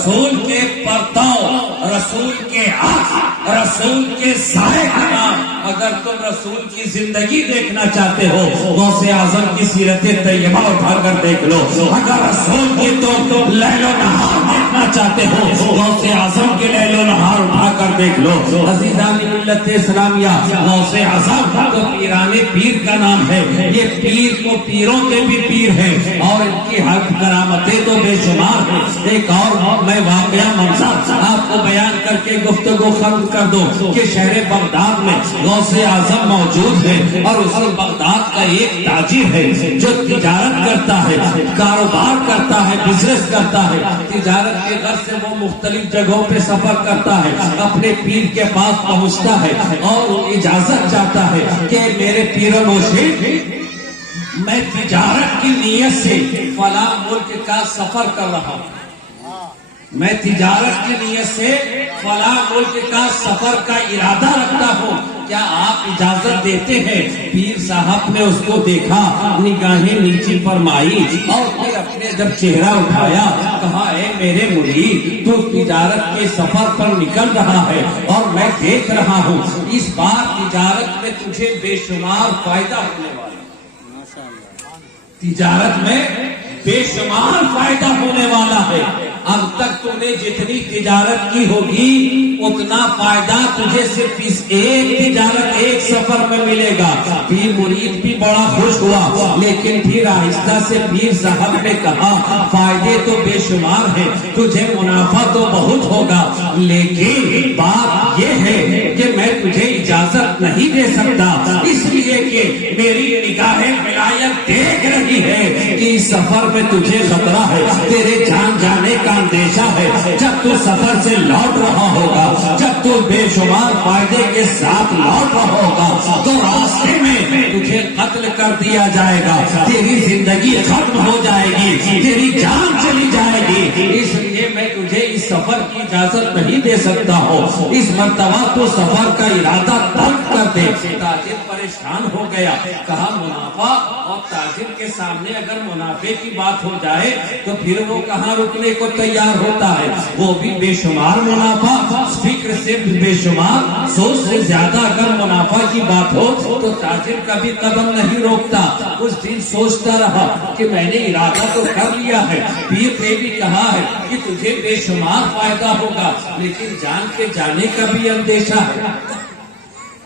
رسول کے پرتو، رسول کے آنکھ، رسول کے سائے کا نام، اگر تم رسول کی زندگی دیکھنا چاہتے ہو غوث اعظم کی سیرت طیبہ اٹھا کر دیکھ لو، اگر رسول کی تو لیل و نہار دیکھنا چاہتے ہو غوث اعظم کے لیل و نہار اٹھا کر دیکھ لو۔ عزیزان ملت اسلامیہ، غوث اعظم تو پیران پیر کا نام ہے، یہ پیر کو پیروں کے بھی پیر ہیں اور ان کی ہر کرامتیں تو بے شمار ہیں۔ ایک اور میں واقعہ منظر آپ کو بیان کر کے گفتگو ختم کر دوں کہ شہر بغداد میں غوث اعظم موجود ہے اور اسی بغداد کا ایک تاجر ہے جو تجارت کرتا ہے، کاروبار کرتا ہے، بزنس کرتا ہے۔ تجارت کے غرض سے وہ مختلف جگہوں پہ سفر کرتا ہے، اپنے پیر کے پاس پہنچتا ہے اور اجازت چاہتا ہے کہ میرے پیر و مرشد، میں تجارت کی نیت سے فلاں ملک کا سفر کر رہا ہوں، میں تجارت کی نیت سے فلاں ملک کا سفر کا ارادہ رکھتا ہوں، کیا آپ اجازت دیتے ہیں؟ پیر صاحب نے اس کو دیکھا، نگاہیں نیچی فرمائی اور پھر اپنے جب چہرہ اٹھایا کہا، اے میرے مرید، تو تجارت کے سفر پر نکل رہا ہے اور میں دیکھ رہا ہوں اس بار تجارت میں تجھے بے شمار فائدہ ہونے والا ہے، تجارت میں بے شمار فائدہ ہونے والا ہے، اب تک تم نے جتنی تجارت کی ہوگی اتنا فائدہ تجھے صرف اس ایک تجارت، ایک سفر میں ملے گا۔ پیر مرید بھی بڑا خوش ہوا، لیکن پھر آہستہ سے پیر صاحب نے کہا، فائدے تو بے شمار ہیں، تجھے منافع تو بہت ہوگا، لیکن بات یہ ہے کہ میں تجھے اجازت نہیں دے سکتا، اس لیے کہ میری نگاہیں ولایت دیکھ رہی ہے کہ اس سفر میں تجھے خطرہ ہے، تیرے جان جانے کا اندیشہ ہے، جب تو سفر سے لوٹ رہا ہوگا، جب تو بے شمار فائدے کے ساتھ لوٹ رہا ہوگا تو راستے میں تجھے قتل کر دیا جائے گا، تیری زندگی ختم ہو جائے گی، تیری جان چلی جائے گی، اس لیے میں تجھے اس سفر کی اجازت نہیں دے سکتا ہوں، اس مرتبہ تو سفر کا ارادہ ترک کر دے۔ تاجر پریشان ہو گیا، کہا منافع، اور تاجر کے سامنے اگر منافع کی بات ہو جائے تو پھر وہ کہاں رکنے کو تیار ہوتا ہے، وہ بھی بے شمار منافع، فکر سے بے شمار، سوچ سے زیادہ اگر منافع کی بات ہو تو تاجر کبھی قدم نہیں روکتا۔ اس دن سوچتا رہا کہ میں نے ارادہ تو کر لیا ہے، پیر نے بھی کہا ہے کہ تجھے بے شمار فائدہ ہوگا، لیکن جان کے جانے کا بھی اندیشہ ہے۔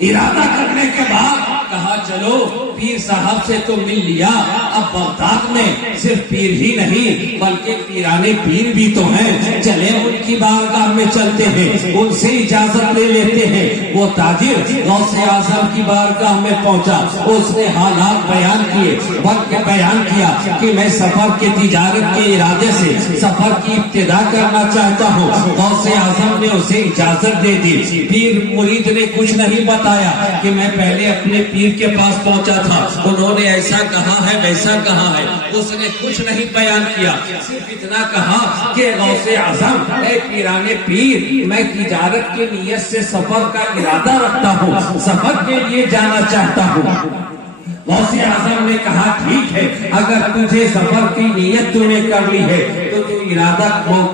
ارادہ کرنے کے بعد کہا چلو پیر صاحب سے تو مل لیا، اب بغداد میں صرف پیر ہی نہیں بلکہ پیرانے پیر بھی تو ہیں، چلے ان کی بارگاہ میں چلتے ہیں، ان سے اجازت لے لیتے ہیں۔ وہ تاجر غوث اعظم کی بارگاہ میں پہنچا، اس نے حالات بیان کیے، وقت بیان کیا کہ میں سفر کے تجارت کے ارادے سے سفر کی ابتدا کرنا چاہتا ہوں۔ غوث اعظم نے اسے اجازت دے دی۔ پیر مرید نے کچھ نہیں بتایا کہ میں پہلے اپنے پیر کے پاس پہنچا تھا، انہوں نے ایسا کہا ہے ویسا کہا ہے، اس نے کچھ نہیں بیان کیا، صرف اتنا کہا کہ غوث اعظم، اے پیرانے پیر، میں تجارت کی نیت سے سفر کا ارادہ رکھتا ہوں، سفر کے لیے جانا چاہتا ہوں۔ غوث اعظم نے کہا ٹھیک ہے، اگر تجھے سفر کی نیت تو نے کر لی ہے تو تو ارادہ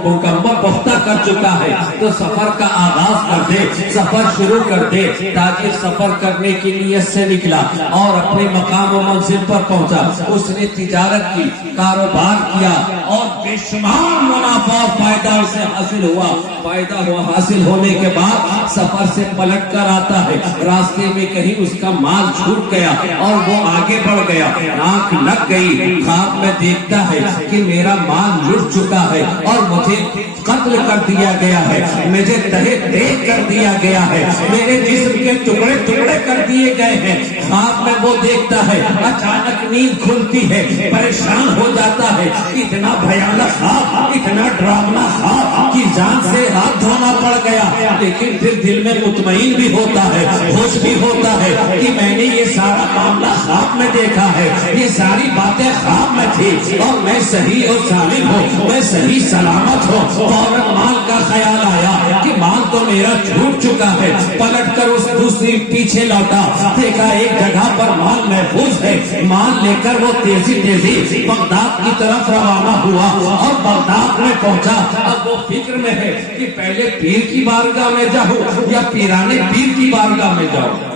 مکمل پختہ کر چکا ہے، تو سفر کا آغاز کر دے، سفر شروع کر دے۔ تاجر سفر کرنے کی نیت سے نکلا اور اپنے مقام و منزل پر پہنچا، اس نے تجارت کی، کاروبار کیا اور بے شمار منافع اور فائدہ اسے حاصل ہوا۔ فائدہ حاصل ہونے کے بعد سفر سے پلٹ کر آتا ہے، راستے میں کہیں اس کا مال چھوٹ گیا اور وہ آگے بڑھ گیا، آنکھ لگ گئی، خواب میں دیکھتا ہے کہ میرا مال لٹ چکا ہے اور مجھے قتل کر دیا گیا ہے، مجھے تہے تیز کر دیا گیا ہے، میرے جسم کے ٹکڑے ٹکڑے کر دیے گئے ہیں۔ خواب میں وہ دیکھتا ہے، اچانک نیند کھلتی ہے، پریشان ہو جاتا ہے، اتنا بھیانک خواب، اتنا ڈراؤنا خواب کہ جان سے ہاتھ دھونا پڑ گیا، لیکن پھر دل میں مطمئن بھی ہوتا ہے، ہوش بھی ہوتا ہے کہ میں نے یہ سارا معاملہ خواب میں دیکھا ہے، یہ ساری باتیں خواب میں تھی اور میں صحیح اور سالم ہوں، میں صحیح سلامت ہوں۔ فوراً مال کا خیال آیا کہ مال تو میرا چھوٹ چکا ہے. پلٹ کر اس دوسری پیچھے لوٹا, دیکھا ایک جگہ پر مال محفوظ ہے. مال لے کر وہ تیزی تیزی بغداد کی طرف روانہ ہوا اور بغداد میں پہنچا. اب وہ فکر میں ہے کہ پہلے پیر کی بارگاہ میں جاؤں یا پیرانے پیر کی بارگاہ میں جاؤں,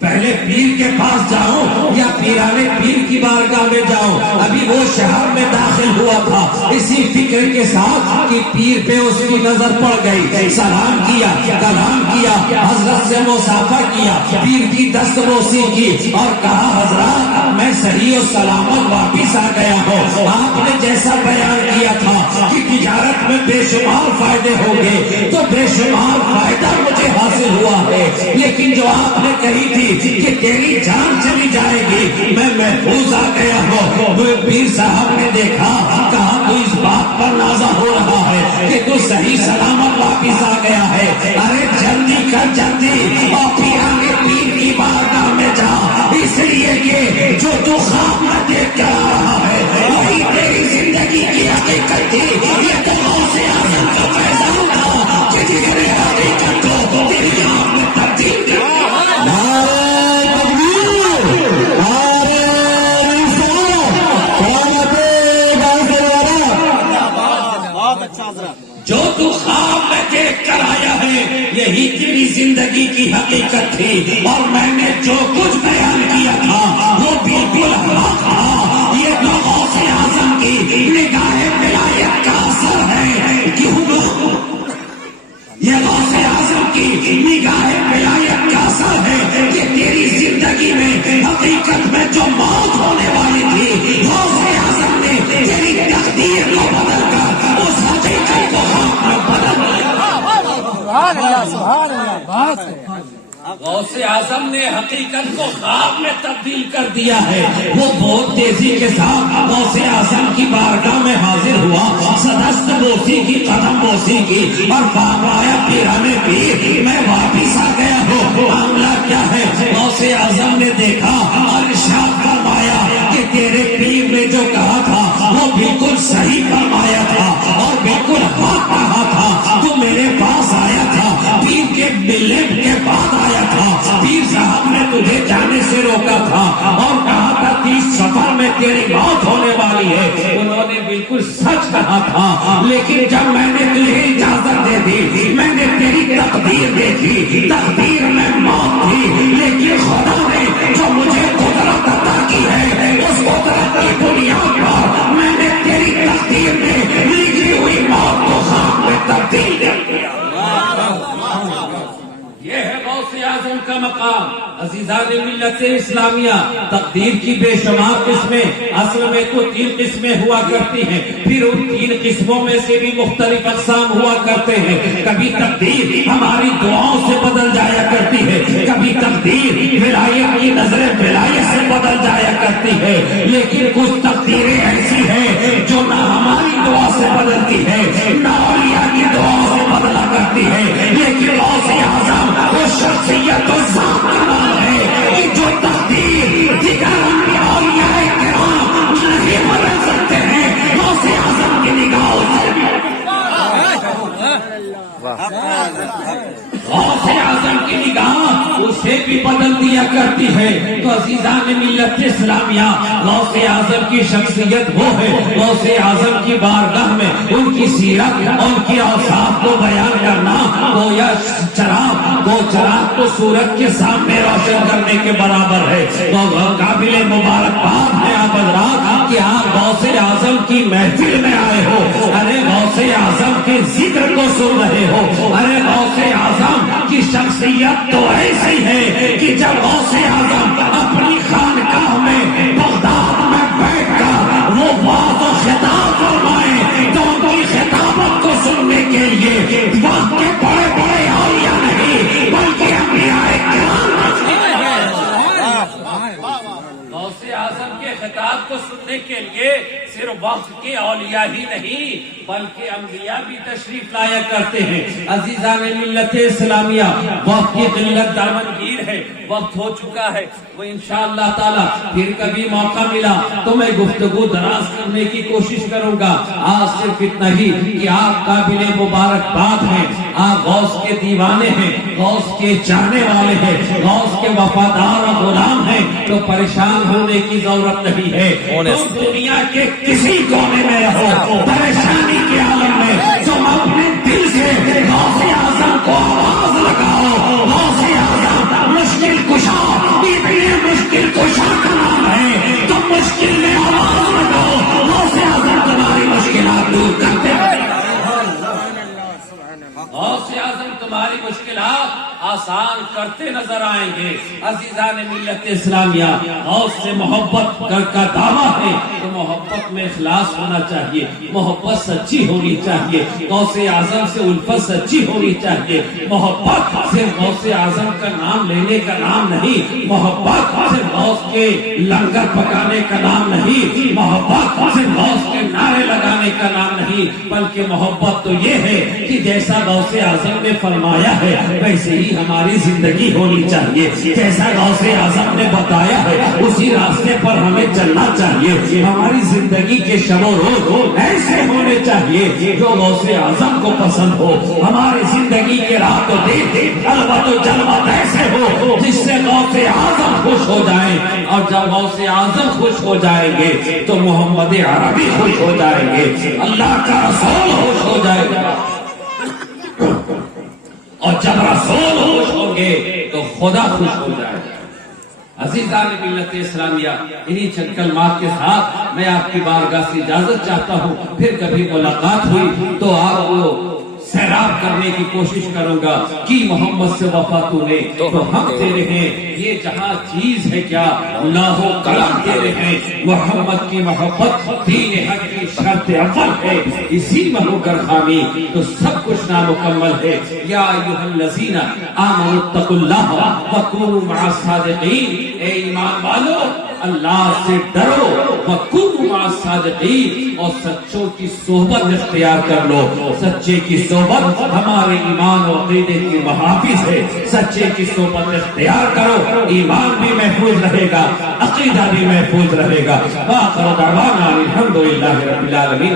پہلے پیر کے پاس جاؤں یا پیرانے پیر کی بارگاہ میں جاؤں. ابھی وہ شہر میں داخل ہوا تھا اسی فکر کے ساتھ کہ پیر پہ اس کی نظر پڑ گئی. سلام کیا, کلام کیا, حضرت سے مصافحہ کیا, پیر کی دست بوسی کی اور کہا حضرات میں صحیح و سلامت واپس آ گیا ہوں. آپ نے جیسا بیان کیا تھا کہ تجارت میں بے شمار فائدے ہوں گے تو بے شمار فائدہ مجھے حاصل ہوا ہے, لیکن جو آپ نے کہی تھی کہ تیری جان چلی جائے گی میں محفوظ آ گیا ہوں. پیر صاحب نے دیکھا, کہا تو اس بات پر نازا ہو رہا ہے کہ تو صحیح سلامت واپس آ گیا ہے. ارے جلدی کر جلدی اور پیرانے پیر کی بارگاہ میں جا, اس لیے کہ جو تو خواب میں دیکھ کر آ رہا ہے وہی تیری زندگی کی حقیقت تھی. یہ تو غوث اعظم کا فیضان تھا کہ جس نے حقیقت کو تیری آنکھ میں تبدیل کر دیا. جو تو خواب میں دیکھ کر آیا ہے یہی تیری زندگی کی حقیقت تھی, اور میں نے جو کچھ بیان کیا تھا وہ بالکل حق تھا. یہ تو غوث اعظم کی نگاہ ولایت کا اثر ہے. کیوں یہ غوث اعظم کی نگاہ ولایت کا اثر ہے کہ تیری زندگی میں حقیقت میں جو موت ہونے والی تھی غوث اعظم نے تیری تقدیر کو بدل کر اس حقیقت کو خواب میں بدل دیا. غوث اعظم نے حقیقت کو خواب میں تبدیل کر دیا ہے. وہ بہت تیزی کے ساتھ غوث اعظم کی بارگاہ میں حاضر ہوا, سدست بوسی کی, قدم بوسی کی اور فرمایا پیرانے پیر میں واپس آ گیا ہوں, معاملہ کیا ہے؟ غوث اعظم نے دیکھا اور ارشاد فرمایا کہ تیرے پیر نے جو کہا تھا وہ بالکل صحیح فرمایا تھا اور بالکل حق کہا تھا. تو میرے پاس آیا تھا, پیر کے ملنے کے بعد آیا تھا, پیر صاحب نے تجھے جانے سے روکا تھا اور کہا تھا 30 سفر میں تیری موت ہونے والی ہے. انہوں نے بالکل سچ کہا تھا, لیکن جب میں نے تجھے اجازت دے دی میں نے تیری تقدیر دیکھی, تقدیر میں موت تھی, لیکن خدا نے جو مجھے قدرت عطا کی ہے اس قدرت کی بنیاد پر میں نے تیری تقدیر میں لکھی ہوئی موت کو خواب میں تبدیل کر دیا. یہ ہے غوث اعظم کا مقام. عزیزان ملت اسلامیہ, تقدیر کی بے شمار قسمیں اصل میں تو 3 قسمیں ہوا کرتی ہیں, پھر ان 3 قسموں میں سے بھی مختلف اقسام ہوا کرتے ہیں. کبھی تقدیر ہماری دعاؤں سے بدل جایا کرتی ہے, کبھی تقدیر ولایت کی نظر ولایت سے بدل جایا کرتی ہے, لیکن کچھ تقدیریں ایسی ہیں جو نہ ہماری دعا سے بدلتی ہے نہ اولیاء کی دعاؤں سے بدلا کرتی ہے. لیکن غوث اعظم وہ شخصیت و ذات کا نام ہے کہ جو تقدیر دیگر انبیاء اولیاء کرام نہیں بدل سکتے ہیں, غوث اعظم کی نگاہوں سے غوث اعظم کی نگاہ اسے بھی بدل دیا کرتی ہے. تو عزیزان ملت اسلامیہ, غوث اعظم کی شخصیت وہ ہے, غوث اعظم کی بارگاہ میں ان کی سیرت ان کی اوصاف کو بیان کرنا گویا چراغ کو سورج کے سامنے روشن کرنے کے برابر ہے. تو قابل مبارکباد ہے آپ حضرات کہ آپ غوث اعظم کی محفل میں آئے ہو. ارے غوث اعظم کے ذکر کو سن رہے ہو. ارے غوث اعظم کی شخصیت تو ایسی ہے کہ جب غوث اعظم اپنی خانقاہ میں بغداد میں بیٹھ کر وہ بات و خطاب فرمائے تو ان کی خطابت کو سننے کے لیے وقت کے بڑے بڑے اولیاء نہیں بلکہ انبیاء کرام. غوث اعظم کے خطاب کو سننے کے لیے صرف وقت کے اولیاء ہی نہیں بلکہ انبیاء بھی تشریف لایا کرتے ہیں. عزیزان ملت اسلامیہ, وقت کی قلت دامنگیر ہے, وقت ہو چکا ہے، وہ انشاءاللہ تعالی پھر کبھی موقع ملا تو میں گفتگو دراز کرنے کی کوشش کروں گا۔ آج صرف اتنا ہی کہ آپ قابل مبارکباد ہیں، آپ غوث کے دیوانے ہیں، غوث کے چاہنے والے ہیں، غوث کے وفادار اور غلام ہیں، تو پریشان ہونے کی ضرورت نہیں ہے۔ تم دنیا کے کسی کونے میں رہو، پریشانی کے عالم میں تم اپنے دل سے غوث اعظم کو آواز لگاؤ۔ غوث اعظم مشکل کشا، اتنے مشکل کشا کا نام ہے، تم مشکل میں آواز لگاؤ، غوث اعظم تمہاری مشکلات دور کرتے ہیں۔ غوث اعظم تمہاری مشکلات آسان کرتے نظر آئیں گے۔ عزیزان ملت اسلامیہ، غوث سے محبت کا دعویٰ ہے تو محبت میں اخلاص ہونا چاہیے، محبت سچی ہونی چاہیے، غوث اعظم سے الفت سچی ہونی چاہیے۔ محبت صرف غوث اعظم کا نام لینے کا نام نہیں، محبت صرف غوث کے لنگر پکانے کا نام نہیں، محبت صرف غوث کے نعرے لگانے کا نام نہیں، بلکہ محبت تو یہ ہے کہ جیسا غوث اعظم نے فرمایا ہے ویسے ہی ہماری زندگی ہونی چاہیے، جیسا غوث اعظم نے بتایا ہے اسی راستے پر ہمیں چلنا چاہیے۔ ہماری زندگی کے شب و روز ایسے ہونے چاہیے جو غوث اعظم کو پسند ہو، ہماری زندگی کے رات و دن البت و جلوت ایسے ہو جس سے غوث اعظم خوش ہو جائیں، اور جب غوث اعظم خوش ہو جائیں گے تو محمد عربی خوش ہو جائیں گے، اللہ کا رسول خوش ہو جائے گا، اور جب رسول خوش ہوں گے تو خدا خوش ہو جائے گا۔ عزیزان ملت اسلامیہ، انہی چند کلمات کے ساتھ میں آپ کی بارگاہ سے اجازت چاہتا ہوں، پھر کبھی ملاقات ہوئی تو آپ کو سیراب کرنے کی کوشش کروں گا کہ محمد سے وفا تو نے تو ہم تیرے ہیں، یہ جہاں چیز ہے کیا لاہ و قلم تیرے ہیں، محمد کی محبت دین حق کی شرط اول ہے، اسی میں ہو کر خامی تو سب کچھ نامکمل ہے۔ یا ایھا الذین آمنوا اتقوا اللہ وکونوا مع الصادقین، اے ایمان والو اللہ سے ڈرو، وکونوا مع الصادقین، اور سچوں کی صحبت اختیار کر لو۔ سچے کی صحبت ہمارے ایمان و عقیدے کی محافظ ہے، سچے کی صحبت اختیار کرو، ایمان بھی محفوظ رہے گا، عقیدہ بھی محفوظ رہے گا۔ وآخر دعوانا الحمدللہ رب العالمین۔